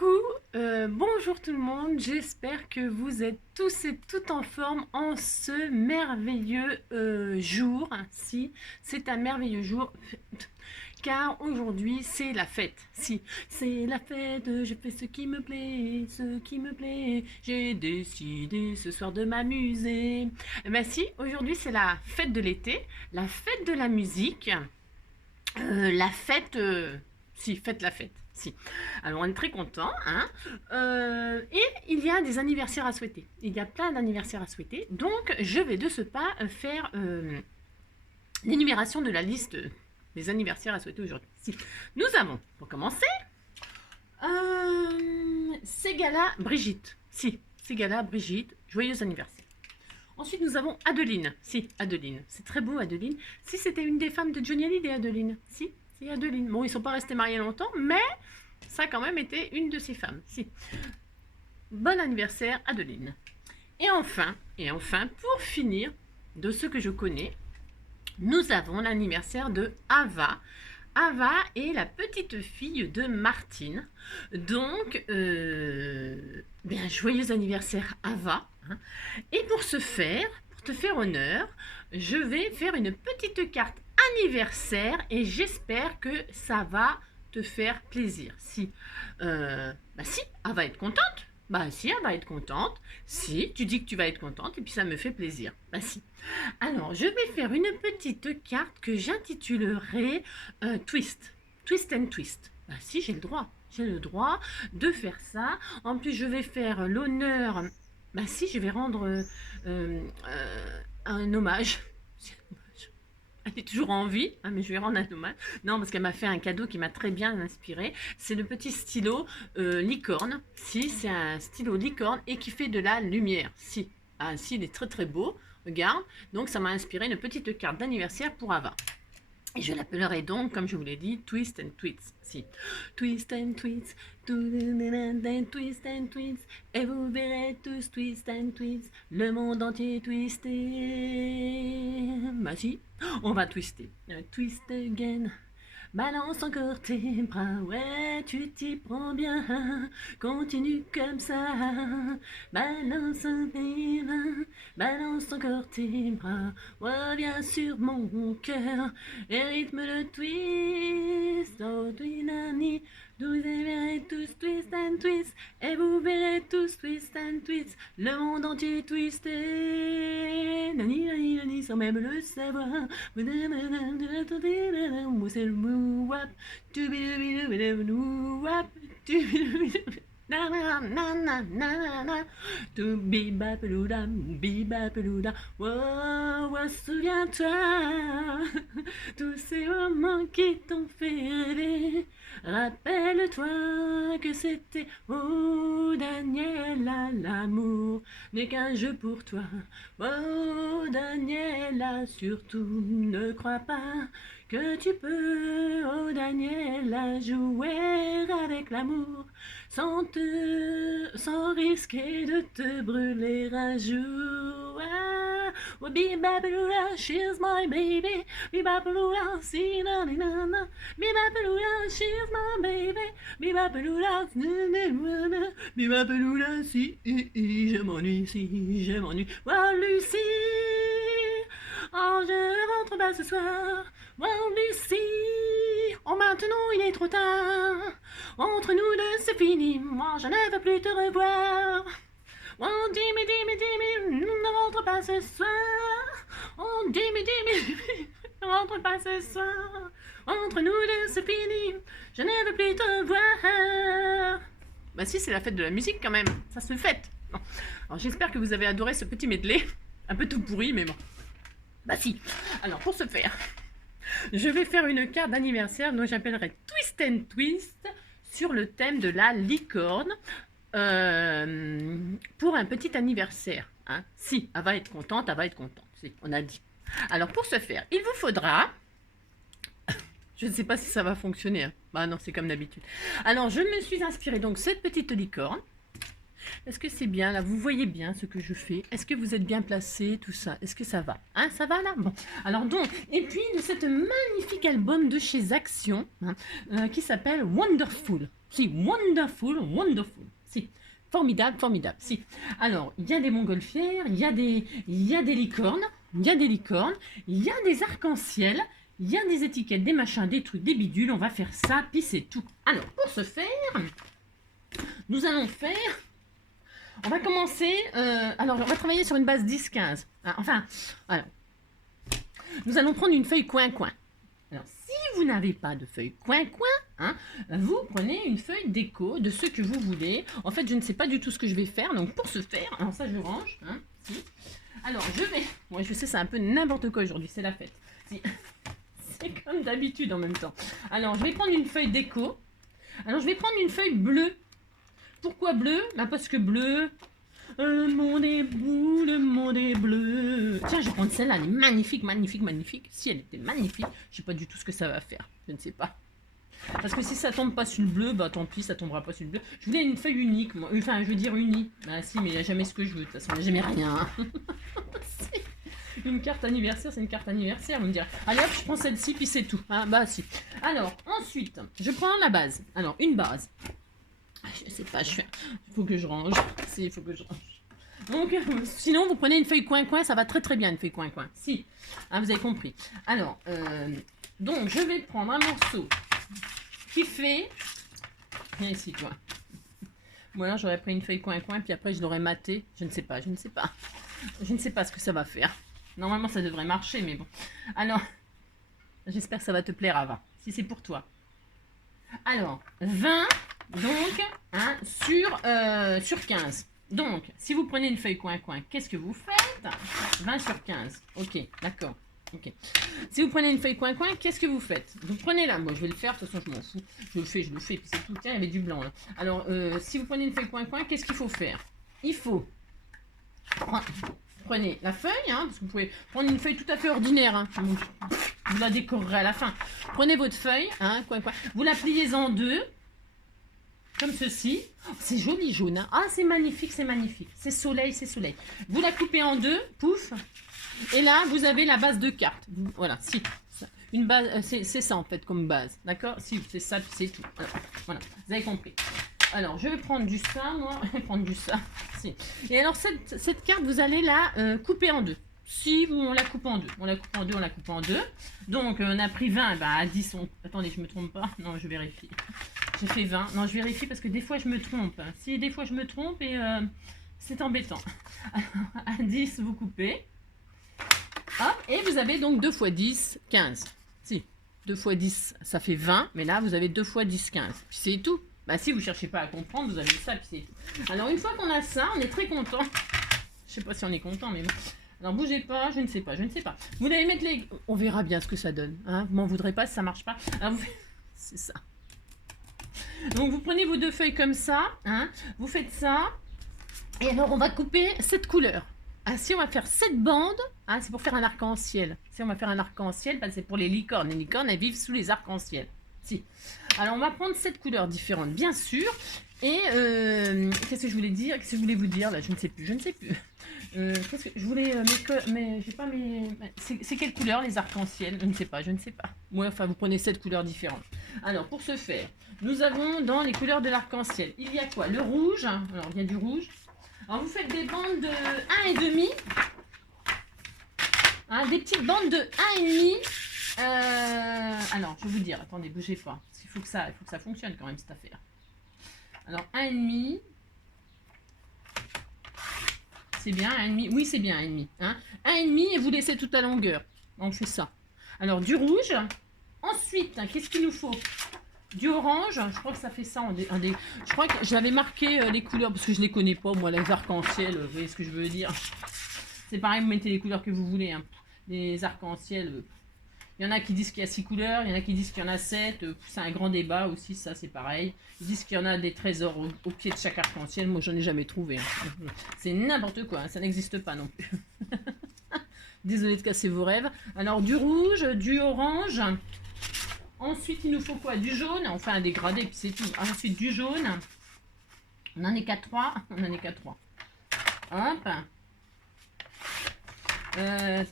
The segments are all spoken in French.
Coucou, bonjour tout le monde, j'espère que vous êtes tous et toutes en forme en ce merveilleux jour. Si, c'est un merveilleux jour, car aujourd'hui c'est la fête. Si, c'est la fête, je fais ce qui me plaît, ce qui me plaît. J'ai décidé ce soir de m'amuser. Ben si, aujourd'hui c'est la fête de l'été, la fête de la musique, la fête... si, faites la fête. Si. Alors on est très content, hein. Et il y a des anniversaires à souhaiter. Il y a plein d'anniversaires à souhaiter. Donc je vais de ce pas faire l'énumération de la liste des anniversaires à souhaiter aujourd'hui. Si. Nous avons, pour commencer, Ségala Brigitte. Si, Ségala Brigitte, joyeux anniversaire. Ensuite, nous avons Adeline. Si, Adeline. C'est très beau, Adeline. Si, c'était une des femmes de Johnny Hallyday, Adeline. Si, c'est Adeline. Bon, ils ne sont pas restés mariés longtemps, mais ça a quand même été une de ces femmes. Si. Bon anniversaire, Adeline. Et enfin, pour finir, de ce que je connais, nous avons l'anniversaire de Ava. Ava est la petite fille de Martine. Donc, bien, joyeux anniversaire, Ava. Hein. Et pour ce faire, pour te faire honneur, je vais faire une petite carte anniversaire et j'espère que ça va te faire plaisir. Si, si, elle va être contente. Bah si, elle va être contente. Si, tu dis que tu vas être contente et puis ça me fait plaisir. Bah si. Alors, je vais faire une petite carte que j'intitulerai Twist. Twist and Twist. Bah si, j'ai le droit. J'ai le droit de faire ça. En plus, je vais faire l'honneur. Bah si, je vais rendre un hommage. Elle est toujours en vie, hein, mais je vais rendre un hommage. Non, parce qu'elle m'a fait un cadeau qui m'a très bien inspiré. C'est le petit stylo licorne. Si, c'est un stylo licorne et qui fait de la lumière. Si, ah, si, il est très très beau. Regarde. Donc, ça m'a inspiré une petite carte d'anniversaire pour Ava. Et je l'appellerai donc, comme je vous l'ai dit, Twist and Tweets. Si. Twist and Tweets, twist and tweets, et vous verrez tous Twist and Tweets, le monde entier twisté. Bah si, on va twister. Twist again. Balance encore tes bras, ouais, tu t'y prends bien. Continue comme ça. Balance tes mains, balance encore tes bras. Reviens sur mon cœur et rythme le twist. Oh, twinani, vous verrez tous twist and twist. Et vous verrez tous twist and twist. Le monde entier twisté. Nani, nani, nani, sans même le savoir. C'est le mou-wap. Tu-bi-du-bi-du-bi-du-wap. Tu-bi-du-bi-du-bi. Na-na-na-na-na-na. Tu-bi-ba-pe-lou-da, bi-ba-pe-lou-da. Wow, wow, souviens-toi. Tous ces moments qui t'ont fait rêver. Rappelle-toi que c'était oh Daniela, l'amour n'est qu'un jeu pour toi. Oh Daniela, surtout ne crois pas que tu peux, oh Daniela, jouer avec l'amour sans risquer de te brûler un jour. Ah, oh, Bibapalula, she's my baby. Bibapalula, si na na na na. Bibapalula, she's my baby. Bibapalula, Bibapalula, si je m'ennuie, si je m'ennuie. Oh Lucie, oh je rentre pas ce soir. Oh Lucie, oh maintenant il est trop tard. Entre nous deux c'est fini, moi je ne veux plus te revoir. Oh dis-moi, ne rentre pas ce soir. Oh dis-moi, ne rentre pas ce soir. Entre nous deux c'est fini, je ne veux plus te voir. Bah si, c'est la fête de la musique quand même, ça se fête. Bon. Alors j'espère que vous avez adoré ce petit medley, un peu tout pourri mais bon. Bah si, alors pour ce faire, je vais faire une carte d'anniversaire dont j'appellerai Twist and Twist sur le thème de la licorne pour un petit anniversaire. Hein. Si, elle va être contente, elle va être contente. Si, on a dit. Alors pour ce faire, il vous faudra... Je ne sais pas si ça va fonctionner. Hein. Bah non, c'est comme d'habitude. Alors je me suis inspirée donc cette petite licorne. Est-ce que c'est bien là? Vous voyez bien ce que je fais? Est-ce que vous êtes bien placé? Tout ça, est-ce que ça va? Hein, ça va là? Bon. Alors donc, et puis de cet magnifique album de chez Action, hein, qui s'appelle Wonderful. Si, Wonderful, Wonderful. Si. Formidable, formidable. Si. Alors, il y a des montgolfières, il y a des licornes, il y a des licornes, il y a des arcs-en-ciel, il y a des étiquettes, des machins, des trucs, des bidules. On va faire ça, puis c'est tout. Alors, pour ce faire, nous allons faire... On va commencer... alors, on va travailler sur une base 10-15. Hein, enfin, alors, nous allons prendre une feuille coin-coin. Alors, si vous n'avez pas de feuille coin-coin, hein, vous prenez une feuille déco de ce que vous voulez. En fait, je ne sais pas du tout ce que je vais faire. Donc, pour ce faire, alors ça, je range. Hein, si. Alors, je vais... Moi, je sais, c'est un peu n'importe quoi aujourd'hui. C'est la fête. Si. C'est comme d'habitude en même temps. Alors, je vais prendre une feuille déco. Alors, je vais prendre une feuille bleue. Pourquoi bleu? Bah parce que bleu... Le monde est beau, le monde est bleu. Tiens, je vais prendre celle-là, elle est magnifique, magnifique, magnifique. Si elle était magnifique, je sais pas du tout ce que ça va faire. Je ne sais pas. Parce que si ça tombe pas sur le bleu, bah tant pis, ça tombera pas sur le bleu. Je voulais une feuille unique, moi. Enfin, je veux dire unie. Bah si, mais il n'y a jamais ce que je veux. De toute façon, il n'y a jamais rien. Une carte anniversaire, c'est une carte anniversaire, on me dirait. Allez hop, je prends celle-ci, puis c'est tout. Ah, bah si. Alors, ensuite, je prends la base. Alors, une base. Je sais pas, il faut que je range. Si, il faut que je range. Donc, sinon, vous prenez une feuille coin-coin, ça va très très bien, une feuille coin-coin. Si, hein, vous avez compris. Alors, donc, je vais prendre un morceau qui fait... Viens ici, toi. Ou alors, j'aurais pris une feuille coin-coin, puis après, je l'aurais maté. Je ne sais pas, je ne sais pas. Je ne sais pas ce que ça va faire. Normalement, ça devrait marcher, mais bon. Alors, j'espère que ça va te plaire, Ava, si c'est pour toi. Alors, 20... Donc, hein, sur 15. Donc, si vous prenez une feuille coin-coin, qu'est-ce que vous faites? 20 sur 15. Ok, d'accord. Ok. Si vous prenez une feuille coin-coin, qu'est-ce que vous faites? Vous prenez là. Moi, je vais le faire. De toute façon, je m'en fous. Je le fais. Puis c'est tout. Tiens, il y avait du blanc là. Alors, si vous prenez une feuille coin-coin, qu'est-ce qu'il faut faire? Il faut... Prenez la feuille, hein, parce que vous pouvez prendre une feuille tout à fait ordinaire. Hein. Vous la décorerez à la fin. Prenez votre feuille, hein, coin-coin. Vous la pliez en deux. Comme ceci. Oh, c'est joli jaune. Hein. Ah, c'est magnifique, c'est magnifique. C'est soleil, c'est soleil. Vous la coupez en deux, pouf. Et là, vous avez la base de carte. Voilà, si. Une base, c'est ça en fait comme base. D'accord? Si, c'est ça, c'est tout. Alors, voilà, vous avez compris. Alors, je vais prendre du ça, moi. Je vais prendre du ça. Si. Et alors, cette carte, vous allez la couper en deux. Si on la coupe en deux. On la coupe en deux, on la coupe en deux. Donc, on a pris 20. Ben, à 10, attendez, je me trompe pas. Non, je vérifie. J'ai fait 20. Non, je vérifie parce que des fois, je me trompe. Si des fois, je me trompe et c'est embêtant. Alors, à 10, vous coupez. Hop, et vous avez donc 2 x 10, 15. Si, 2 x 10, ça fait 20. Mais là, vous avez 2 x 10, 15. Puis c'est tout. Bah, si vous ne cherchez pas à comprendre, vous avez ça, puis c'est tout. Alors, une fois qu'on a ça, on est très content. Je sais pas si on est content, mais bon. Alors, bougez pas, je ne sais pas, je ne sais pas. Vous allez mettre les... On verra bien ce que ça donne. Hein. Vous m'en voudrez pas si ça marche pas. Alors, vous... C'est ça. Donc, vous prenez vos deux feuilles comme ça. Hein. Vous faites ça. Et alors, on va couper cette couleur. Ah, si on va faire 7 bandes, hein, c'est pour faire un arc-en-ciel. Si on va faire un arc-en-ciel, ben, c'est pour les licornes. Les licornes, elles vivent sous les arcs-en-ciel. Si. Alors, on va prendre 7 couleurs différentes, bien sûr. Et qu'est-ce que je voulais dire? Qu'est-ce que je voulais vous dire là? Je ne sais plus. Je ne sais plus. Qu'est-ce que je voulais. Mais j'ai pas mes. C'est quelle couleur les arcs-en-ciel? Je ne sais pas. Je ne sais pas. Ouais, enfin, vous prenez 7 couleurs différentes. Alors, pour ce faire, nous avons dans les couleurs de l'arc-en-ciel, il y a quoi? Le rouge. Alors, il y a du rouge. Alors, vous faites des bandes de 1,5. Hein, des petites bandes de 1,5. Alors, je vais vous dire. Attendez, bougez pas. Parce qu'il faut que ça fonctionne quand même, cette affaire. Alors, 1,5. C'est bien, 1,5. Oui, c'est bien, 1,5. Hein. 1,5 et vous laissez toute la longueur. On fait ça. Alors, du rouge. Ensuite, qu'est-ce qu'il nous faut? Du orange. Je crois que ça fait ça. Je crois que j'avais marqué les couleurs parce que je ne les connais pas. Moi, les arcs-en-ciel, vous voyez ce que je veux dire. C'est pareil, vous mettez les couleurs que vous voulez. Hein. Les arcs-en-ciel. Il y en a qui disent qu'il y a 6 couleurs, il y en a qui disent qu'il y en a 7. C'est un grand débat aussi, ça c'est pareil. Ils disent qu'il y en a des trésors au pied de chaque arc-en-ciel. Moi, j'en ai jamais trouvé. Hein. C'est n'importe quoi, hein. Ça n'existe pas non plus. Désolée de casser vos rêves. Alors, du rouge, du orange. Ensuite, il nous faut quoi? Du jaune. On fait un dégradé, puis c'est tout. Ensuite, du jaune. On en est qu'à 3. On en est qu'à 3. Hop.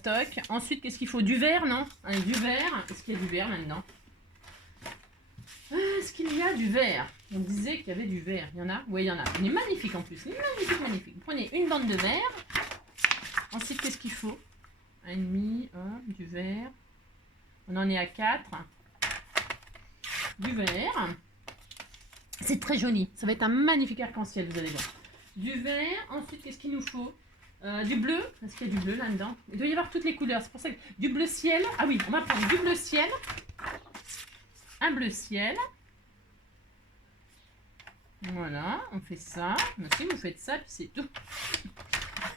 Toc. Ensuite, qu'est-ce qu'il faut? Du verre, non? Allez, du verre. Est-ce qu'il y a du verre là-dedans? Est-ce qu'il y a du verre? On disait qu'il y avait du verre. Il y en a? Oui, il y en a. Il est magnifique en plus. Magnifique, magnifique. Vous prenez une bande de verre. Ensuite, qu'est-ce qu'il faut? 1,5, du verre. On en est à 4. Du verre. C'est très joli. Ça va être un magnifique arc-en-ciel, vous allez voir. Du vert. Ensuite, qu'est-ce qu'il nous faut? Du bleu. Est-ce qu'il y a du bleu là-dedans? Il doit y avoir toutes les couleurs. C'est pour ça que du bleu ciel. Ah oui, on va prendre du bleu ciel. Un bleu ciel. Voilà, on fait ça. Si vous faites ça, puis c'est tout.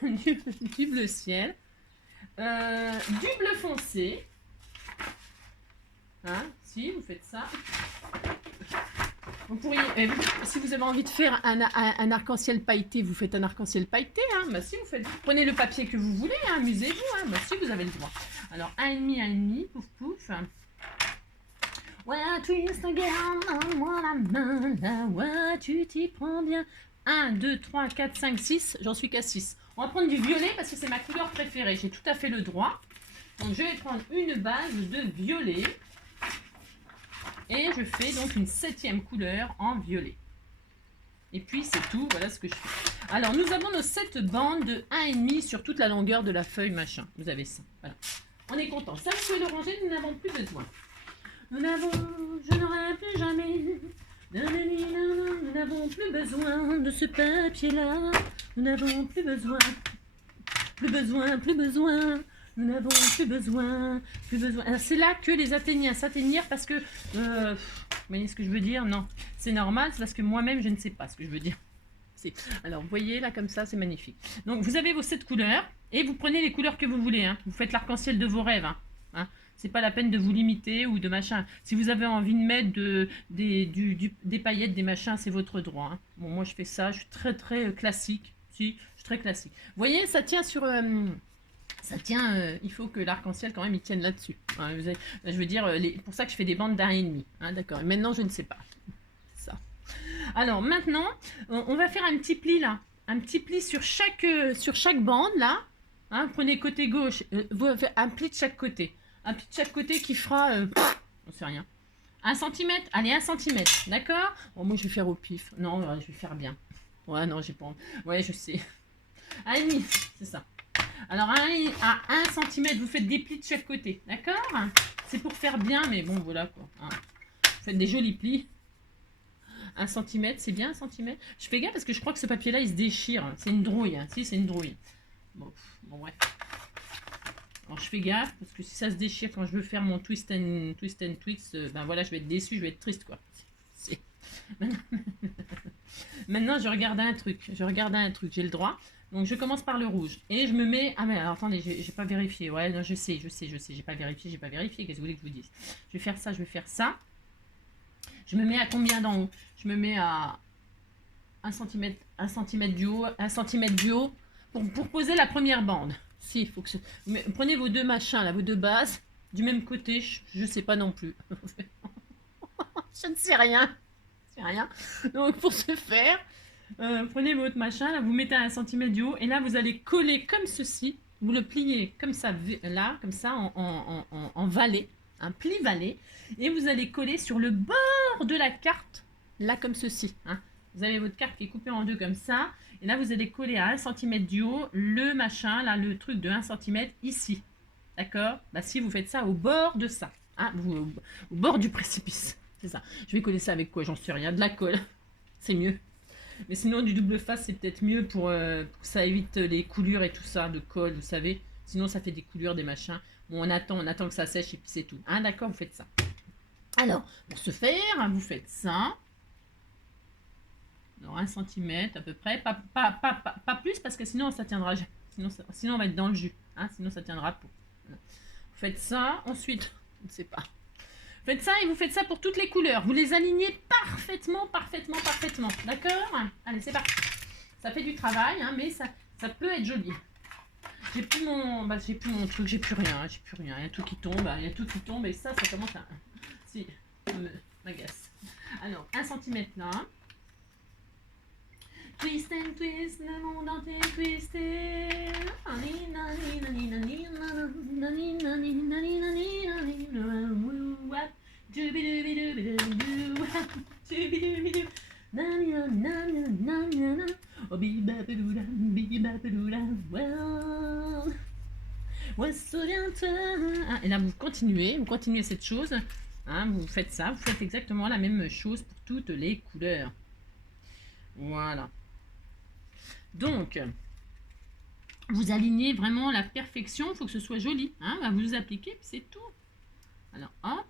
du bleu ciel. Du bleu foncé. Hein, si vous faites ça. Vous pourriez, si vous avez envie de faire un arc-en-ciel pailleté, vous faites un arc-en-ciel pailleté. Hein. Bah, si vous faites, prenez le papier que vous voulez, hein, amusez-vous. Hein. Bah, si vous avez le droit. Alors 1,5, pouf pouf. Ouais, twist again, moi la main, là, ouais, tu t'y prends bien. 1, 2, 3, 4, 5, 6, j'en suis qu'à 6. On va prendre du violet parce que c'est ma couleur préférée, j'ai tout à fait le droit. Donc je vais prendre une base de violet. Et je fais donc une 7e couleur en violet. Et puis c'est tout, voilà ce que je fais. Alors nous avons nos 7 bandes de 1,5 sur toute la longueur de la feuille machin. Vous avez ça, voilà. On est content. Ça, vous pouvez le ranger, nous n'avons plus besoin. Nous n'avons, je n'aurai plus jamais, nous n'avons plus besoin de ce papier-là. Nous n'avons plus besoin, plus besoin, plus besoin. Nous n'avons plus besoin, plus besoin. C'est là que les Athéniens s'atteignirent parce que, vous voyez ce que je veux dire? Non, c'est normal, c'est parce que moi-même je ne sais pas ce que je veux dire. Alors, vous voyez là comme ça, c'est magnifique. Donc, vous avez vos 7 couleurs et vous prenez les couleurs que vous voulez. Hein. Vous faites l'arc-en-ciel de vos rêves. Hein. C'est pas la peine de vous limiter ou de machin. Si vous avez envie de mettre des paillettes, des machins, c'est votre droit. Hein. Bon, moi je fais ça, je suis très très classique. Si, je suis très classique. Vous voyez, ça tient sur... ça tient, il faut que l'arc-en-ciel quand même il tienne là-dessus. Hein, je veux dire, pour ça que je fais des bandes d'1,5. Hein, d'accord. Et maintenant, je ne sais pas. Ça. Alors maintenant, on va faire un petit pli là. Un petit pli sur chaque bande là. Hein, prenez côté gauche, vous faites un pli de chaque côté. Un pli de chaque côté qui fera, on sait rien. 1 cm, allez 1 cm, d'accord? Bon, moi je vais faire au pif. Non, je vais faire bien. Ouais, non, j'ai pas envie. Ouais, je sais. 1,5, c'est ça. Alors à 1 cm, vous faites des plis de chaque côté, d'accord? C'est pour faire bien, mais bon, voilà quoi. Hein. Vous faites des jolis plis. 1 cm, c'est bien 1 cm. Je fais gaffe parce que je crois que ce papier-là, il se déchire. C'est une drouille. Hein. Si, c'est une drouille. Bon, bref. Alors, je fais gaffe parce que si ça se déchire quand je veux faire mon twist and twist, ben voilà, je vais être déçu, je vais être triste, quoi. Maintenant, je regarde un truc. J'ai le droit. Donc, je commence par le rouge. Et je me mets... Ah, mais alors, attendez, j'ai pas vérifié. Ouais, non, je sais. J'ai pas vérifié. Qu'est-ce que vous voulez que je vous dise? Je vais faire ça. Je me mets à combien d'en haut? Je me mets à 1 cm du haut, 1 cm du haut pour poser la première bande. Si, il faut que prenez vos 2 machins, là, vos 2 bases, du même côté, je ne sais pas non plus. Je ne sais rien. Donc, pour ce faire, prenez votre machin, là, vous mettez à 1 cm du haut, et là, vous allez coller comme ceci. Vous le pliez comme ça, là, comme ça, en valet, un pli valet, et vous allez coller sur le bord de la carte, là, comme ceci. Hein. Vous avez votre carte qui est coupée en 2 comme ça, et là, vous allez coller à 1 cm du haut le machin, là, le truc de 1 cm ici. D'accord? Bah, si vous faites ça au bord de ça, hein, au bord du précipice. C'est ça. Je vais coller ça avec quoi? J'en sais rien. De la colle. C'est mieux. Mais sinon, du double face, c'est peut-être mieux pour que ça évite les coulures et tout ça de colle, vous savez. Sinon, ça fait des coulures, des machins. Bon, on attend que ça sèche et puis c'est tout. Hein, d'accord, vous faites ça. Alors, pour ce faire, vous faites ça. Alors, 1 cm à peu près. Pas plus parce que sinon, ça tiendra. Sinon, on va être dans le jus. Hein, sinon, ça tiendra pas. Voilà. Vous faites ça. Ensuite, je ne sais pas. Faites ça et vous faites ça pour toutes les couleurs. Vous les alignez parfaitement. D'accord? Allez, c'est parti. Ça fait du travail, hein, mais ça peut être joli. J'ai plus mon truc, j'ai plus rien. Il y a tout qui tombe, et ça commence à... Si, ça m'agace. Alors, 1 cm là. Twist and twist, le monde entier twisté. Ouais, souviens-toi. Ah, et là, vous continuez cette chose. Hein, vous faites ça, vous faites exactement la même chose pour toutes les couleurs. Voilà. Donc, vous alignez vraiment à la perfection. Il faut que ce soit joli. Hein, vous appliquez, puis c'est tout. Alors, hop.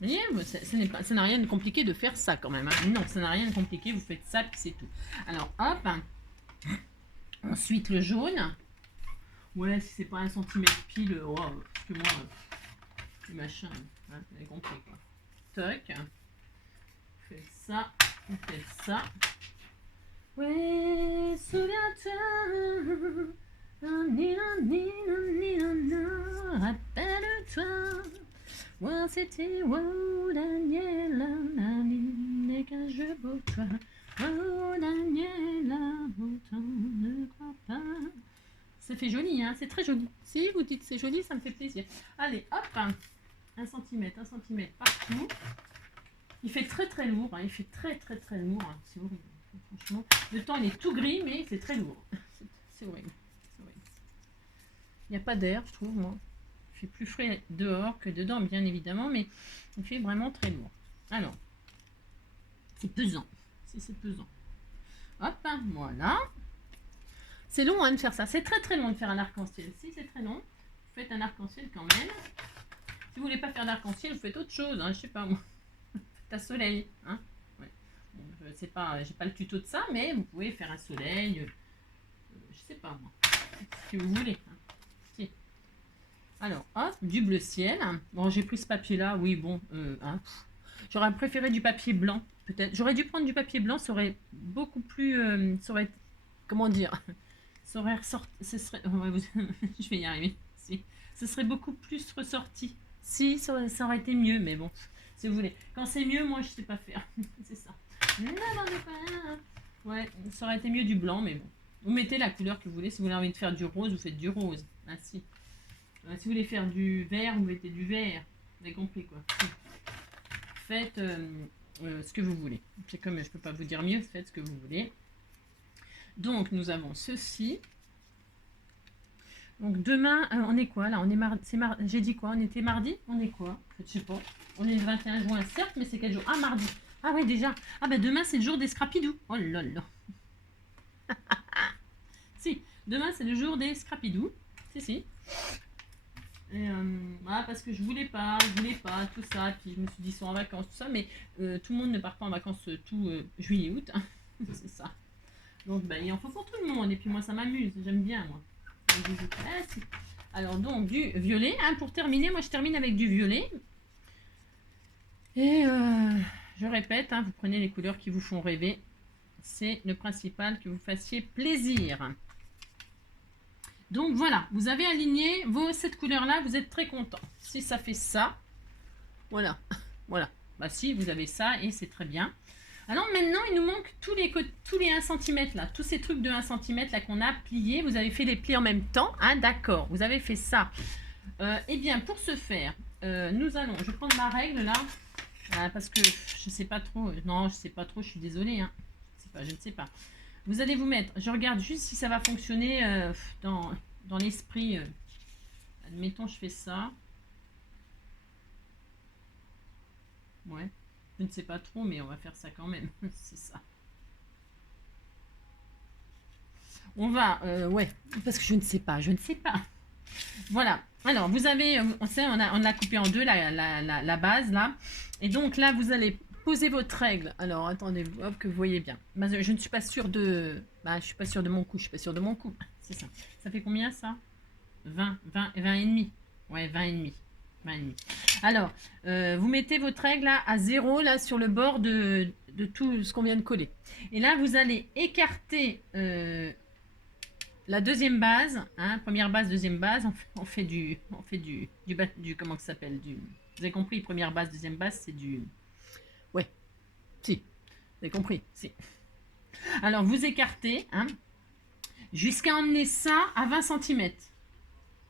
Vous voyez, ça n'a rien de compliqué de faire ça quand même. Hein. Non, ça n'a rien de compliqué. Vous faites ça, puis c'est tout. Alors, hop. Ensuite, le jaune. Ouais, si c'est pas 1 centimètre pile, oh, parce que moi, le machin, hein, vous avez compris quoi. Toc. Vous faites ça, vous faites ça. Ouais, souviens-toi. Rappelle-toi. Ouais, c'était wow, Daniela, n'est qu'un jeu pour toi. Oh, Daniela, autant ne crois pas. Ça fait joli, hein, c'est très joli. Si vous dites c'est joli, ça me fait plaisir. Allez, hop, 1 centimètre partout. Il fait très lourd, hein, il fait très lourd. Hein. C'est horrible, franchement. Le temps, il est tout gris, mais c'est très lourd. C'est horrible. Il n'y a pas d'air, je trouve, moi. Il fait plus frais dehors que dedans, bien évidemment, mais il fait vraiment très lourd. Alors, c'est pesant. C'est pesant. Hop, voilà. C'est long hein, de faire ça. C'est très long de faire un arc-en-ciel. Si c'est très long, vous faites un arc-en-ciel quand même. Si vous voulez pas faire d'arc-en-ciel, vous faites autre chose. Hein, je sais pas moi. Faites un soleil. Hein, ouais. Bon, je sais pas, j'ai pas le tuto de ça, mais vous pouvez faire un soleil. Je sais pas moi. Si vous voulez. Hein. Si. Alors, hop, du bleu ciel. Bon, j'ai pris ce papier-là. Oui, bon. Hein, j'aurais préféré du papier blanc. Peut-être. J'aurais dû prendre du papier blanc. Ça aurait beaucoup plus. Ça aurait. Comment dire? Ça aurait ressorti, je vais y arriver. Si. Ce serait beaucoup plus ressorti. Si, ça aurait été mieux, mais bon, si vous voulez. Quand c'est mieux, moi, je sais pas faire. C'est ça. Ouais, ça aurait été mieux du blanc, mais bon. Vous mettez la couleur que vous voulez. Si vous avez envie de faire du rose, vous faites du rose. Ah, si. Si vous voulez faire du vert, vous mettez du vert. Vous avez compris, quoi. Faites ce que vous voulez. C'est comme je peux pas vous dire mieux, faites ce que vous voulez. Donc, nous avons ceci. Donc, demain, on est quoi là? On est mardi. J'ai dit quoi? On était mardi? On est quoi? Je sais pas. On est le 21 juin, certes, mais c'est quel jour? Ah, mardi. Ah, oui, déjà. Ah, bah, demain, c'est le jour des scrapidous. Oh là là. Si, demain, c'est le jour des scrapidous. Si. Et, voilà, parce que je voulais pas, tout ça. Puis, je me suis dit, ils sont en vacances, tout ça. Mais tout le monde ne part pas en vacances tout juillet, août. Hein. C'est ça. Donc, bah, il en faut pour tout le monde. Et puis, moi, ça m'amuse. J'aime bien, moi. Alors, donc, du violet. Hein, pour terminer, moi, je termine avec du violet. Et je répète, hein, vous prenez les couleurs qui vous font rêver. C'est le principal, que vous fassiez plaisir. Donc, voilà. Vous avez aligné cette couleur-là. Vous êtes très content. Si ça fait ça, voilà. Voilà. Bah, si, vous avez ça et c'est très bien. Alors maintenant, il nous manque tous les 1 cm là, tous ces trucs de 1 cm là qu'on a pliés. Vous avez fait les plis en même temps, hein, d'accord, vous avez fait ça. Eh bien, pour ce faire, je vais prendre ma règle là, parce que je sais pas trop, non, je sais pas trop, je suis désolée, hein. Je ne sais pas. Vous allez vous mettre, je regarde juste si ça va fonctionner dans l'esprit. Admettons, je fais ça. Ouais. Je ne sais pas trop, mais on va faire ça quand même. C'est ça. On va, ouais, parce que je ne sais pas. Voilà. Alors, vous avez, on a coupé en deux la base, là. Et donc, là, vous allez poser votre règle. Alors, attendez, hop, que vous voyez bien. Je ne suis pas sûre de... je suis pas sûre de mon coup. C'est ça. Ça fait combien, ça? 20 et demi. Ouais, 20 et demi. Alors, vous mettez votre règle là, à 0 là, sur le bord de tout ce qu'on vient de coller. Et là, vous allez écarter la deuxième base. Hein, première base, deuxième base. On fait du comment ça s'appelle? Vous avez compris, première base, deuxième base, c'est du... Ouais, si. avez compris? Si. Alors, vous écartez, hein, jusqu'à emmener ça à 20 cm.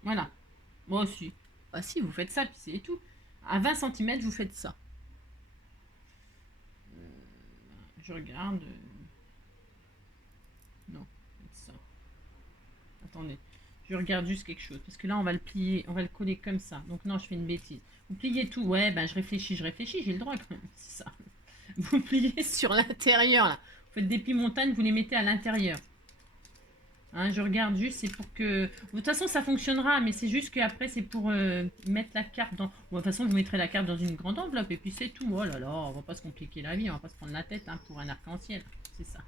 Voilà. Moi aussi. Ah si, vous faites ça, puis c'est tout. À 20 cm, vous faites ça. Je regarde. Non, ça. Attendez. Je regarde juste quelque chose. Parce que là, on va le plier, on va le coller comme ça. Donc non, je fais une bêtise. Vous pliez tout. Ouais, ben je réfléchis, j'ai le droit quand même. C'est ça. Vous pliez sur l'intérieur, là. Vous faites des plis montagnes, vous les mettez à l'intérieur. Hein, je regarde juste, c'est pour que... De toute façon, ça fonctionnera, mais c'est juste qu'après, c'est pour mettre la carte dans... Bon, de toute façon, vous mettrez la carte dans une grande enveloppe, et puis c'est tout. Oh là là, on va pas se compliquer la vie, on va pas se prendre la tête hein, pour un arc-en-ciel. C'est ça.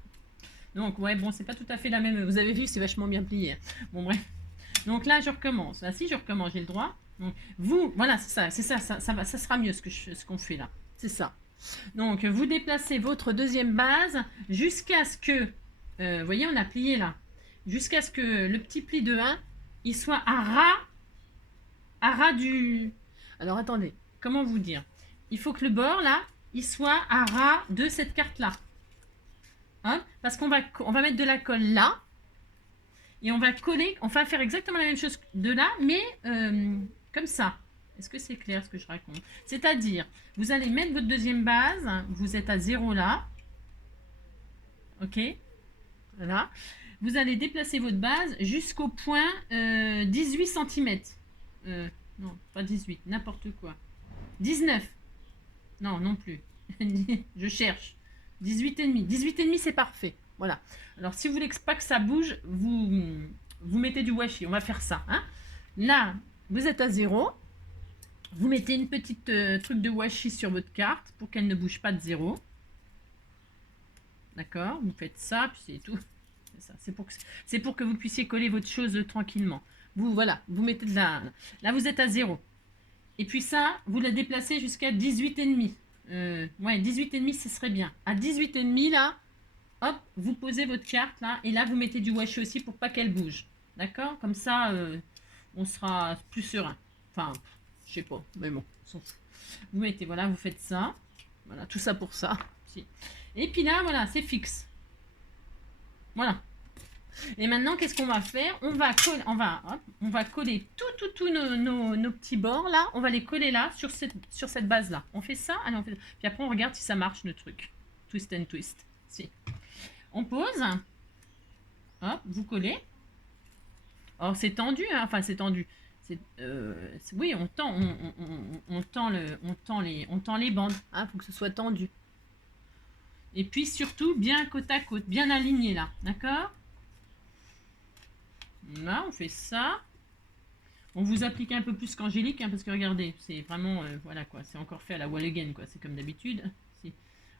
Donc, ouais, bon, c'est pas tout à fait la même... Vous avez vu, c'est vachement bien plié. Bon, bref. Donc là, je recommence. Là, si je recommence, j'ai le droit. Donc, vous, voilà, ça sera mieux ce qu'on fait là. C'est ça. Donc, vous déplacez votre deuxième base jusqu'à ce que... vous voyez, on a plié là. Jusqu'à ce que le petit pli de 1, il soit à ras du... Alors, attendez, comment vous dire? Il faut que le bord, là, il soit à ras de cette carte-là. Hein? Parce qu'on va mettre de la colle là. Et on va coller, on va faire exactement la même chose de là, mais comme ça. Est-ce que c'est clair ce que je raconte? C'est-à-dire, vous allez mettre votre deuxième base, vous êtes à 0 là. Ok? Voilà. Vous allez déplacer votre base jusqu'au point 18 cm. Non, pas 18, n'importe quoi. 19. Non, non plus. Je cherche. 18,5. 18,5, c'est parfait. Voilà. Alors, si vous voulez pas que ça bouge, vous mettez du washi. On va faire ça. Hein. Là, vous êtes à 0. Vous mettez une petite truc de washi sur votre carte pour qu'elle ne bouge pas de 0. D'accord? Vous faites ça, puis c'est tout. C'est pour que vous puissiez coller votre chose tranquillement. Vous, voilà, vous mettez de la... Là, vous êtes à 0. Et puis ça, vous la déplacez jusqu'à 18,5. Ouais, 18,5, ce serait bien. À 18,5, là, hop, vous posez votre carte, là. Et là, vous mettez du washi aussi pour pas qu'elle bouge. D'accord? Comme ça, on sera plus serein. Enfin, je sais pas, mais bon, on s'en fout. Vous mettez, voilà, vous faites ça. Voilà, tout ça pour ça. Et puis là, voilà, c'est fixe. Voilà. Et maintenant, qu'est-ce qu'on va faire? On va coller tous nos petits bords là. On va les coller là sur cette base là. On fait ça. Allez, puis après on regarde si ça marche le truc. Twist and twist. Si. On pose. Hop, vous collez. Alors c'est tendu, hein. Enfin c'est tendu. Oui, on tend les bandes. Hein, faut que ce soit tendu. Et puis surtout bien côte à côte, bien aligné là. D'accord? Là, on fait ça. On vous applique un peu plus qu'Angélique, hein, parce que regardez, c'est vraiment, voilà quoi, c'est encore fait à la wall again, quoi, c'est comme d'habitude. C'est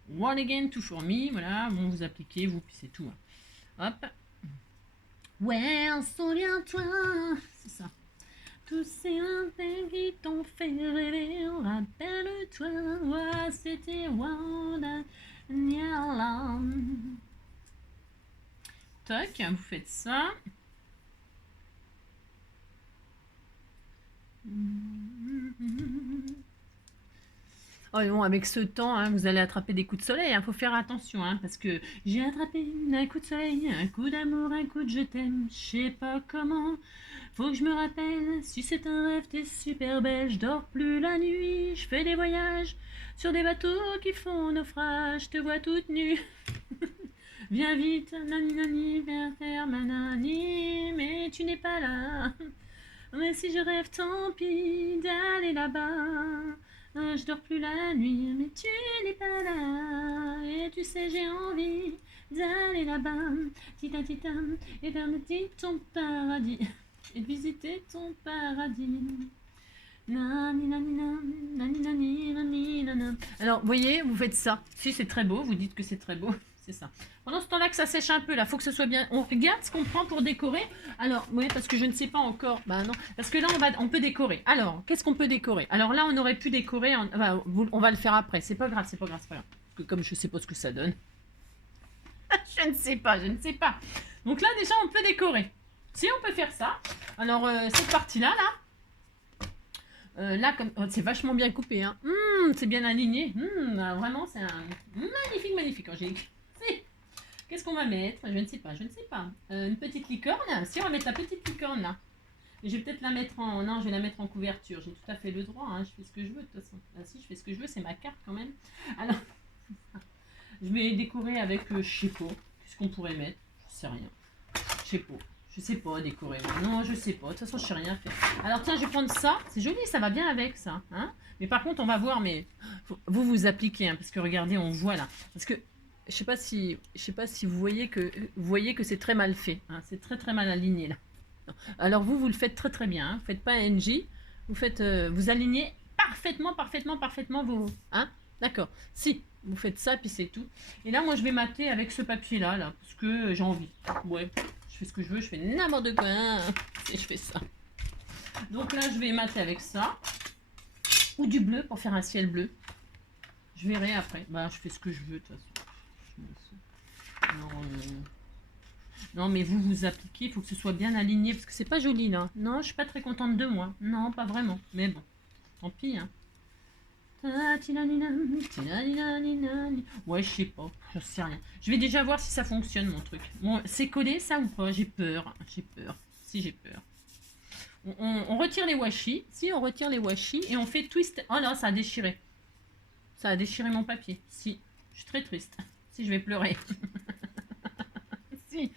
wall again, tout for me, voilà, bon, vous appliquez, vous, puis c'est tout. Hein. Hop. Ouais, souviens-toi, c'est ça. Tous ces instants qui t'ont fait rêver, rappelle-toi, ouais, c'était Wanda Nyala. Toc, vous faites ça. Oh, bon, avec ce temps, hein, vous allez attraper des coups de soleil. Il faut faire attention, hein, parce que j'ai attrapé un coup de soleil, un coup d'amour, un coup de je t'aime. Je sais pas comment. Faut que je me rappelle. Si c'est un rêve, t'es super belle. Je dors plus la nuit. Je fais des voyages sur des bateaux qui font naufrage. Je te vois toute nue. Viens vite, nani nani, viens faire ma nani. Mais tu n'es pas là. Mais si je rêve, tant pis d'aller là-bas. Je dors plus la nuit, mais tu n'es pas là. Et tu sais, j'ai envie d'aller là-bas. Tita tita, et faire ton paradis. Et de visiter ton paradis. Nani nani nani nani nani nani. Alors, vous voyez, vous faites ça. Si c'est très beau, vous dites que c'est très beau. C'est ça. Pendant ce temps-là que ça sèche un peu, là, faut que ce soit bien. On regarde ce qu'on prend pour décorer. Alors, oui, parce que je ne sais pas encore. Bah non, parce que là, on peut décorer. Alors, qu'est-ce qu'on peut décorer? Alors là, on aurait pu décorer. Enfin, on va le faire après. C'est pas grave, c'est pas grave, c'est pas grave. Parce que comme je sais pas ce que ça donne. je ne sais pas. Donc là, déjà, on peut décorer. Si on peut faire ça. Alors, cette partie-là, là, comme c'est vachement bien coupé. Hein. C'est bien aligné. Vraiment, c'est un magnifique. magnifique quand j'ai écrit. Si. Qu'est-ce qu'on va mettre? Je ne sais pas, je ne sais pas. Une petite licorne. Si, on va mettre la petite licorne là. Et je vais peut-être la mettre en... Non, je vais la mettre en couverture. J'ai tout à fait le droit, hein. Je fais ce que je veux de toute façon. Ah, si, je fais ce que je veux, c'est ma carte quand même. Alors, je vais décorer avec, je sais pas. Qu'est-ce qu'on pourrait mettre? Je sais rien. Je sais pas. Je sais pas décorer. Non, je sais pas. De toute façon, je sais rien faire. Alors, tiens, je vais prendre ça. C'est joli, ça va bien avec ça. Hein, mais par contre, on va voir, mais vous appliquez, hein, parce que regardez, on voit là. Parce que je sais pas si vous voyez que c'est très mal fait. Hein, c'est très mal aligné là. Alors vous le faites très bien. Hein, vous faites pas un NJ. Vous faites, vous alignez parfaitement vos. Hein, d'accord. Si vous faites ça, puis c'est tout. Et là, moi, je vais mater avec ce papier là, parce que j'ai envie. Ouais. Je fais ce que je veux, je fais n'importe quoi, hein, et je fais ça. Donc là, je vais mater avec ça. Ou du bleu pour faire un ciel bleu. Je verrai après. Bah, je fais ce que je veux, de toute façon. Non, mais vous appliquez, il faut que ce soit bien aligné, parce que c'est pas joli, là. Non, je suis pas très contente de moi. Non, pas vraiment. Mais bon, tant pis, hein. Ouais, je sais pas, je sais rien. Je vais déjà voir si ça fonctionne, mon truc. Bon, c'est collé ça ou pas? J'ai peur, j'ai peur. Si, j'ai peur. On retire les washi. Si, on retire les washi et on fait twist. Oh là, ça a déchiré. Ça a déchiré mon papier. Si, je suis très triste. Si, je vais pleurer. si,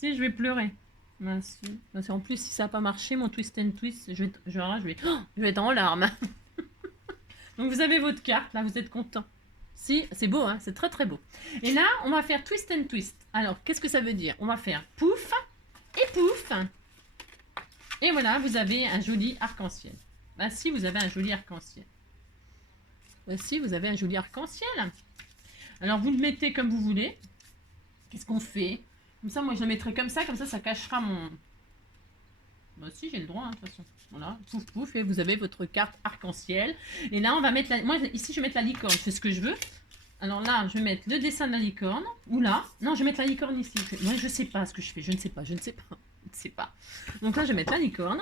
je vais pleurer. Ben, si. Ben, en plus, si ça n'a pas marché, mon twist and twist, je vais être en larmes. Donc vous avez votre carte, là, vous êtes content. Si, c'est beau, hein, c'est très beau. Et là, on va faire twist and twist. Alors, qu'est-ce que ça veut dire? On va faire pouf et pouf. Et voilà, vous avez un joli arc-en-ciel. Bah si, vous avez un joli arc-en-ciel. Bah si, vous avez un joli arc-en-ciel. Alors, vous le mettez comme vous voulez. Qu'est-ce qu'on fait? Comme ça, moi, je le mettrai comme ça ça cachera mon... Bah si, j'ai le droit, hein, de toute façon. Voilà, pouf pouf, et vous avez votre carte arc-en-ciel. Et là, on va mettre la... Moi, ici, je vais mettre la licorne, je fais ce que je veux. Alors là, je vais mettre le dessin de la licorne. Ou là. Non, je vais mettre la licorne ici. Moi, je sais pas ce que je fais, je ne sais pas. Donc là, je vais mettre la licorne.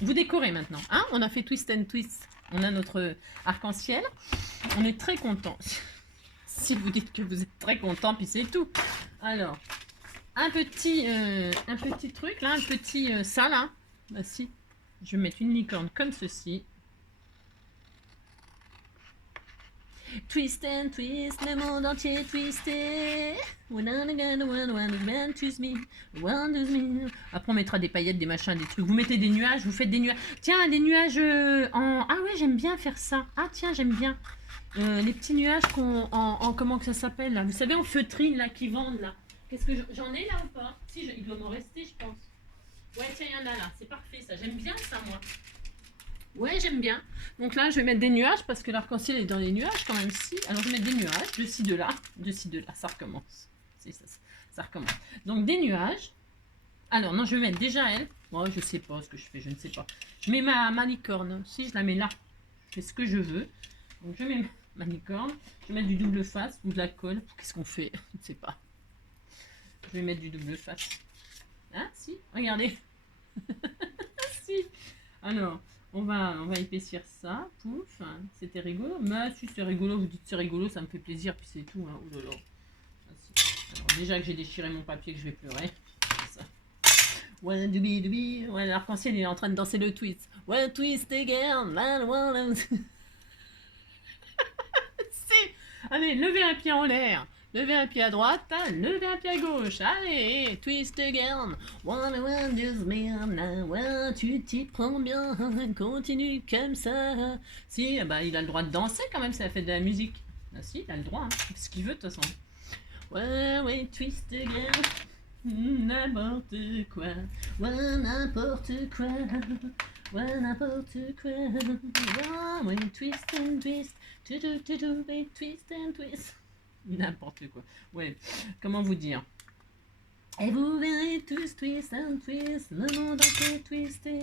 Vous décorez maintenant. Hein, on a fait twist and twist. On a notre arc-en-ciel. On est très content. Si vous dites que vous êtes très content, puis c'est tout. Alors, un petit truc là, un petit ça là. Bah si, je vais mettre une licorne comme ceci. Twist and twist, le monde entier twisté. Après on mettra des paillettes, des machins, des trucs. Vous mettez des nuages, vous faites des nuages. Tiens, des nuages en... Ah ouais, j'aime bien faire ça. Ah tiens, j'aime bien. Les petits nuages en comment que ça s'appelle là? Vous savez, en feutrine là, qui vendent là. Qu'est-ce que j'en ai là ou pas? Si, il doit m'en rester, je pense. Ouais, tiens, il y en a là. C'est parfait ça. J'aime bien ça, moi. Ouais, j'aime bien. Donc là, je vais mettre des nuages parce que l'arc-en-ciel est dans les nuages quand même. Si. Alors, je vais mettre des nuages de ci, de là. De ci, de là. Ça recommence. Ça recommence. Donc, des nuages. Alors, non, je vais mettre déjà elle. Moi, je sais pas ce que je fais. Je ne sais pas. Je mets ma licorne. Si, je la mets là. Je fais ce que je veux. Donc, je mets ma licorne. Je vais mettre du double face ou de la colle. Qu'est-ce qu'on fait? Je ne sais pas. Je vais mettre du double face. Hein? Si, regardez. Si. Alors, on va épaissir ça. Pouf. C'était rigolo. Mais si c'est rigolo, vous dites c'est rigolo, ça me fait plaisir, puis c'est tout. Hein. Oh là là. Alors, déjà que j'ai déchiré mon papier, que je vais pleurer. Ça. Ouais, dubi. Ouais, l'arc-en-ciel, il est en train de danser le twist. Ouais, twist again. Si. Allez, levez un pied en l'air. Levez un pied à droite, levez un pied à gauche. Allez, twist again. Tu t'y prends bien. Continue comme ça. Si, bah, il a le droit de danser quand même, ça fait de la musique. Ah si, il a le droit. Hein. Ce qu'il veut de toute façon. Ouais, twist again. N'importe quoi. Ouais, n'importe quoi. Ouais, n'importe quoi. Ouais, twist and twist. Twist and twist. N'importe quoi. Ouais, comment vous dire? Et vous verrez tous twist and twist, le monde entier twisté.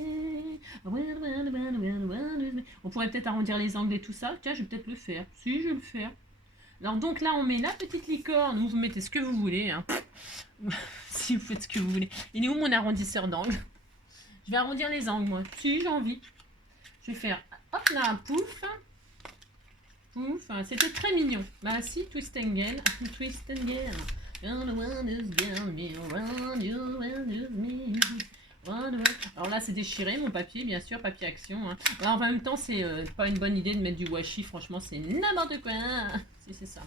On pourrait peut-être arrondir les angles et tout ça. Tiens, je vais peut-être le faire. Si, je vais le faire. Alors donc là, on met la petite licorne. Vous mettez ce que vous voulez. Hein. Si vous faites ce que vous voulez. Il est où mon arrondisseur d'angle? Je vais arrondir les angles, moi. Si, j'ai envie. Je vais faire, hop là, pouf. pouf. C'était très mignon. Bah si, Twist and Gale. Twist and Gale. Alors là, c'est déchiré, mon papier, bien sûr, papier action. Hein. Alors, en même temps, c'est pas une bonne idée de mettre du washi. Franchement, c'est n'importe quoi. Si, c'est ça.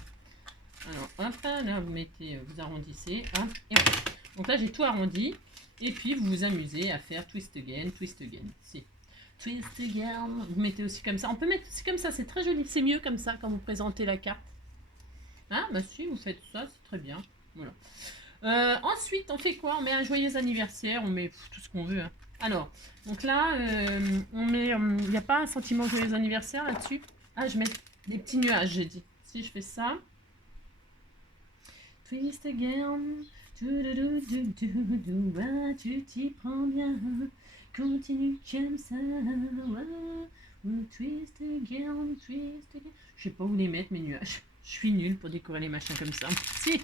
Alors, hop, là, vous mettez, vous arrondissez. Hop, et voilà. Donc là, j'ai tout arrondi. Et puis, vous vous amusez à faire twist again, twist again. Si. Twist again. Vous mettez aussi comme ça. On peut mettre aussi comme ça, c'est très joli. C'est mieux comme ça quand vous présentez la carte. Ah, bah si, vous faites ça, c'est très bien. Voilà. Ensuite, on fait quoi? On met un joyeux anniversaire, on met tout ce qu'on veut. Hein. Alors, donc là, on met... Il n'y a pas un sentiment joyeux anniversaire là-dessus? Ah, je mets des petits nuages, j'ai dit. Si je fais ça... Twist again, tu t'y prends bien, continue comme ça, twist again, twist again. Je sais pas où les mettre mes nuages. Je suis nulle pour décorer les machins comme ça. Si,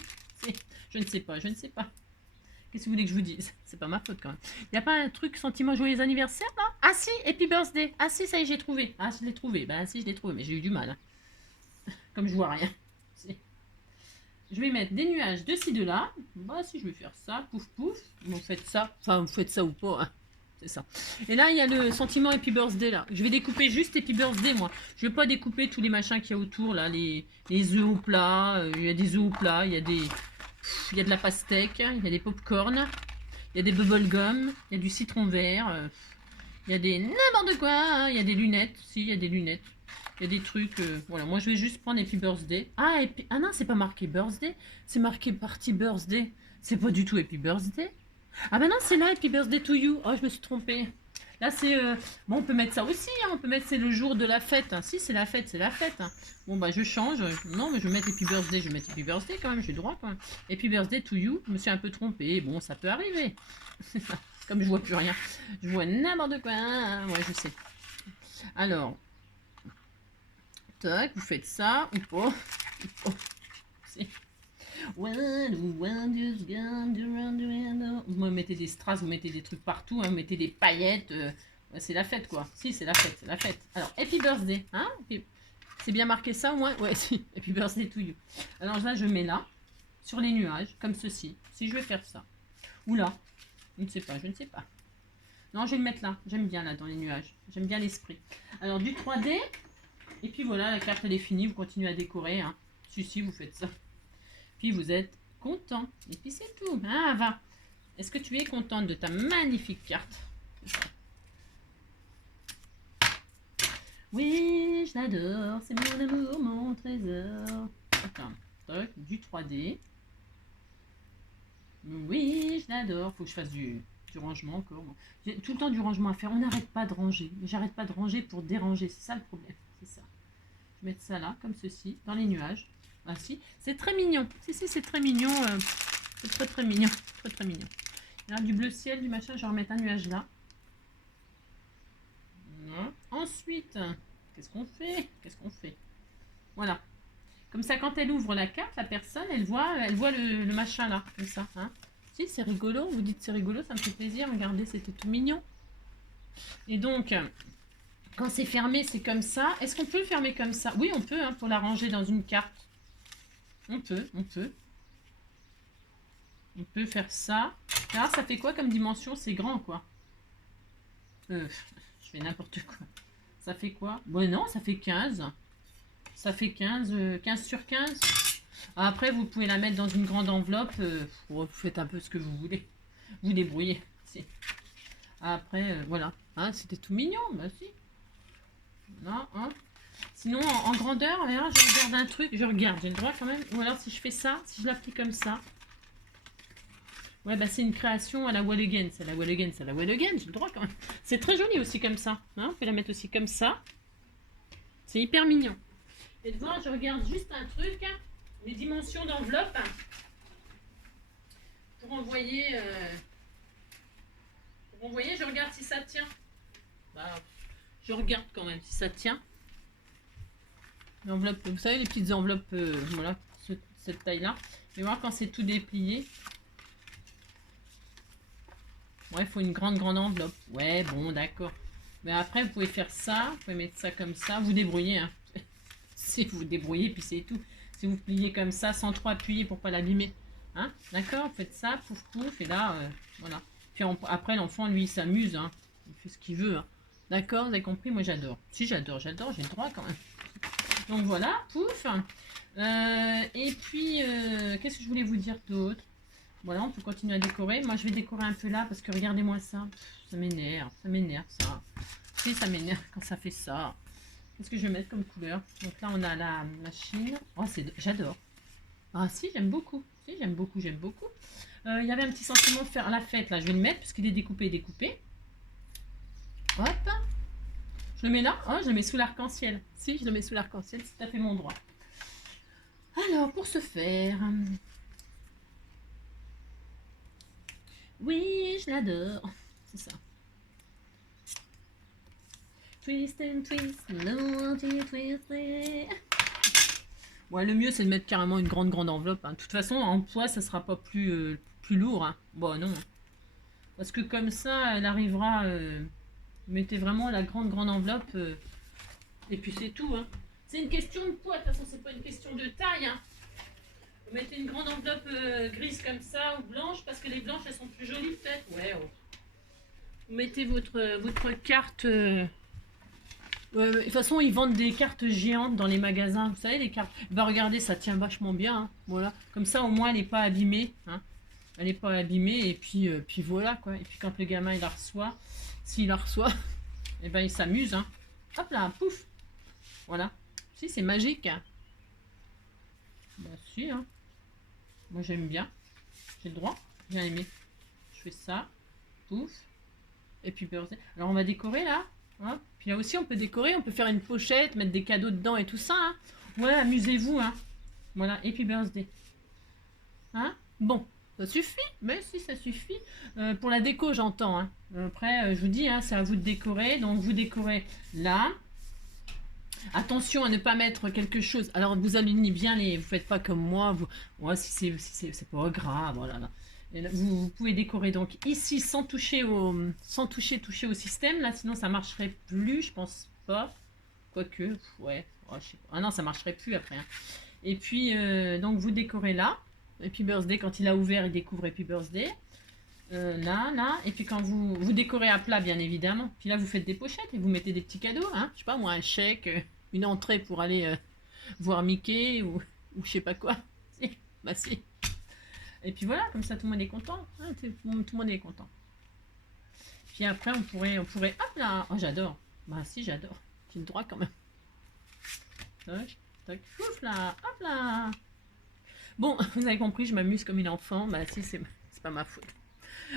je ne sais pas, je ne sais pas. Qu'est-ce que vous voulez que je vous dise? C'est pas ma faute quand même. Il n'y a pas un truc sentiment joyeux anniversaire là? Ah si, Happy Birthday. Ah si, ça y est, j'ai trouvé. Ah, je l'ai trouvé. Bah si, je l'ai trouvé, mais j'ai eu du mal. Hein. Comme je vois rien. Si. Je vais mettre des nuages de ci, de là. Bah si, je vais faire ça, pouf, pouf. Vous faites ça. Enfin, vous faites ça ou pas. Hein. C'est ça. Et là, il y a le sentiment Happy Birthday, là. Je vais découper juste Happy Birthday, moi. Je vais pas découper tous les machins qu'il y a autour, là. Les œufs au plat. Il y a des œufs au plat. Il y a des... Il y a de la pastèque. Il y a des pop-corn. Il y a des bubblegum. Il y a du citron vert. Il y a des... n'importe quoi. Hein. Il y a des lunettes. Si, il y a des lunettes. Il y a des trucs... voilà, moi, je vais juste prendre Happy Birthday. Ah, ah non, c'est pas marqué Birthday. C'est marqué Party Birthday. C'est pas du tout Happy Birthday. Ah bah non, c'est là, Happy Birthday to you. Oh, je me suis trompée. Là, c'est... Bon, on peut mettre ça aussi. Hein. On peut mettre c'est le jour de la fête. Hein. Si, c'est la fête, c'est la fête. Hein. Bon, bah, je change. Non, mais je vais mettre Happy Birthday. Je vais mettre Happy Birthday quand même. J'ai le droit quand même. Happy Birthday to you. Je me suis un peu trompée. Bon, ça peut arriver. Comme je vois plus rien. Je vois n'importe quoi. Hein. Ouais, je sais. Alors... Tac, vous faites ça ou pas. Vous mettez des strass, vous mettez des trucs partout, hein, vous mettez des paillettes. C'est la fête quoi. Si, c'est la fête, c'est la fête. Alors, Happy Birthday. Hein, c'est bien marqué ça au moins? Ouais, si. Happy Birthday to you. Alors là, je mets là, sur les nuages, comme ceci. Si je vais faire ça. Ou là. Je ne sais pas, je ne sais pas. Non, je vais le mettre là. J'aime bien là, dans les nuages. J'aime bien l'esprit. Alors, du 3D. Et puis voilà, la carte elle est finie, vous continuez à décorer. Hein. Si, vous faites ça. Puis vous êtes content. Et puis c'est tout. Ah, va. Est-ce que tu es contente de ta magnifique carte? Oui, je l'adore. C'est mon amour, mon trésor. Attends, toc, du 3D. Oui, je l'adore. Faut que je fasse du rangement encore. J'ai tout le temps du rangement à faire. On n'arrête pas de ranger. Mais j'arrête pas de ranger pour déranger. C'est ça le problème. C'est ça. Je vais mettre ça là, comme ceci, dans les nuages. Ah si, c'est très mignon. Si, c'est très mignon. C'est très très mignon. Très très mignon. Il y a du bleu ciel, du machin. Je vais remettre un nuage là. Voilà. Ensuite, qu'est-ce qu'on fait? Qu'est-ce qu'on fait? Voilà. Comme ça, quand elle ouvre la carte, la personne, elle voit le machin là. Comme ça. Hein. Si, c'est rigolo. Vous dites c'est rigolo, ça me fait plaisir. Regardez, c'était tout mignon. Et donc... Quand c'est fermé, c'est comme ça. Est-ce qu'on peut le fermer comme ça? Oui, on peut, hein, pour la ranger dans une carte. On peut. On peut faire ça. Alors, ça fait quoi comme dimension? C'est grand, quoi. Je fais n'importe quoi. Ça fait quoi? Bon, non, ça fait 15. Ça fait 15, 15 sur 15. Après, vous pouvez la mettre dans une grande enveloppe. Vous faites un peu ce que vous voulez. Vous débrouillez. Après, voilà. Hein, c'était tout mignon, bah si. Non, hein. Sinon, en grandeur, là, je regarde un truc, j'ai le droit quand même. Ou alors, si je fais ça, si je l'applique comme ça. Ouais, bah c'est une création à la Wall Again. C'est la Wall Again, c'est la Wall Again, j'ai le droit quand même. C'est très joli aussi comme ça. Hein, on peut la mettre aussi comme ça. C'est hyper mignon. Et devant, je regarde juste un truc, hein, les dimensions d'enveloppe. Hein, pour envoyer, je regarde si ça tient. Bah, je regarde quand même si ça tient. L'enveloppe, vous savez, les petites enveloppes, voilà, cette taille-là. Et voir quand c'est tout déplié. Ouais, il faut une grande enveloppe. Ouais, bon, d'accord. Mais après, vous pouvez faire ça. Vous pouvez mettre ça comme ça. Vous débrouillez, hein. Si vous vous débrouillez, puis c'est tout. Si vous pliez comme ça, sans trop appuyer pour pas l'abîmer. Hein, d'accord, faites ça, pouf pouf, et là, voilà. Puis après, l'enfant, lui, il s'amuse, hein. Il fait ce qu'il veut. Hein. D'accord, vous avez compris, moi j'adore. Si, j'adore, j'ai le droit quand même. Donc voilà, pouf. Et puis, qu'est-ce que je voulais vous dire d'autre? Voilà, on peut continuer à décorer. Moi, je vais décorer un peu là, parce que regardez-moi ça. Ça m'énerve, ça. Si, ça m'énerve quand ça fait ça. Qu'est-ce que je vais mettre comme couleur? Donc là, on a la machine. Oh, j'adore. Ah si, j'aime beaucoup. Si, j'aime beaucoup, j'aime beaucoup. Il y avait un petit sentiment de faire la fête, là. Je vais le mettre, puisqu'il est découpé. Hop. Je le mets là. Oh, je le mets sous l'arc-en-ciel. Si, je le mets sous l'arc-en-ciel, c'est tout à fait mon droit. Alors, pour ce faire... Oui, je l'adore. C'est ça. Twist and twist, twist. Ouais, le mieux, c'est de mettre carrément une grande enveloppe. Hein. De toute façon, en poids, ça sera pas plus lourd. Hein. Bon, non. Parce que comme ça, elle arrivera... mettez vraiment la grande enveloppe. Et puis c'est tout. Hein. C'est une question de poids. De toute façon, c'est pas une question de taille. Hein. Vous mettez une grande enveloppe grise comme ça ou blanche. Parce que les blanches, elles sont plus jolies peut-être. Ouais. Oh. Vous mettez votre carte... de toute façon, ils vendent des cartes géantes dans les magasins. Vous savez, les cartes. Bah, regardez, ça tient vachement bien. Hein. Voilà. Comme ça, au moins, elle n'est pas abîmée. Hein. Elle n'est pas abîmée. Et puis voilà, quoi. Et puis, quand le gamin, il la reçoit, s'il la reçoit, et ben, il s'amuse. Hein. Hop là, pouf. Voilà. Si, c'est magique. Hein. Bah, si. Hein. Moi, j'aime bien. J'ai le droit. Bien aimé. Je fais ça. Pouf. Et puis, alors, on va décorer, là. Hein. Puis là aussi on peut décorer, on peut faire une pochette, mettre des cadeaux dedans et tout ça. Hein. Ouais, amusez-vous. Hein. Voilà, Happy Birthday. Hein. Bon, ça suffit. Mais si, ça suffit. Pour la déco, j'entends. Hein. Après, je vous dis, hein, c'est à vous de décorer. Donc vous décorez là. Attention à ne pas mettre quelque chose. Alors vous alignez bien les... Vous faites pas comme moi. Vous... Ouais, si c'est pas grave. Voilà, là. Et là, vous pouvez décorer donc ici sans toucher au système. Là, sinon ça marcherait plus, je pense pas. Quoique, ouais. Oh, je sais pas. Ah non, ça marcherait plus après. Hein. Et puis, donc vous décorez là. Happy Birthday, quand il a ouvert, il découvre Happy Birthday. Là. Et puis quand vous décorez à plat, bien évidemment. Puis là, vous faites des pochettes et vous mettez des petits cadeaux. Hein. Je sais pas, moi, un chèque, une entrée pour aller voir Mickey ou je sais pas quoi. Si, bah si. Et puis voilà, comme ça tout le monde est content. Hein, tout le monde est content. Puis après, on pourrait... Hop là. Oh, j'adore. Bah si, j'adore. J'ai le droit quand même. Tac, ouf là. Hop là. Bon, vous avez compris, je m'amuse comme une enfant. Bah si, c'est pas ma faute.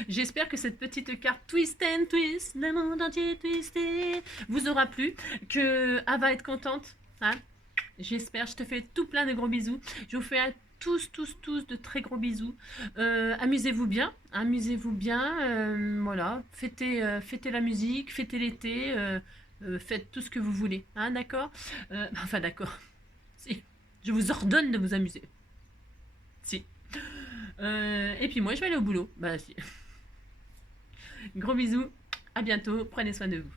J'espère que cette petite carte Twist and Twist, le monde entier twisté, vous aura plu, que elle va être contente. Hein. J'espère, je te fais tout plein de gros bisous. Je vous fais à tous de très gros bisous. Amusez-vous bien, voilà. Fêtez la musique, fêtez l'été, faites tout ce que vous voulez. Hein, d'accord. Enfin, d'accord. Si. Je vous ordonne de vous amuser. Si. Et puis moi, je vais aller au boulot. Bah, si. Gros bisous, à bientôt, prenez soin de vous.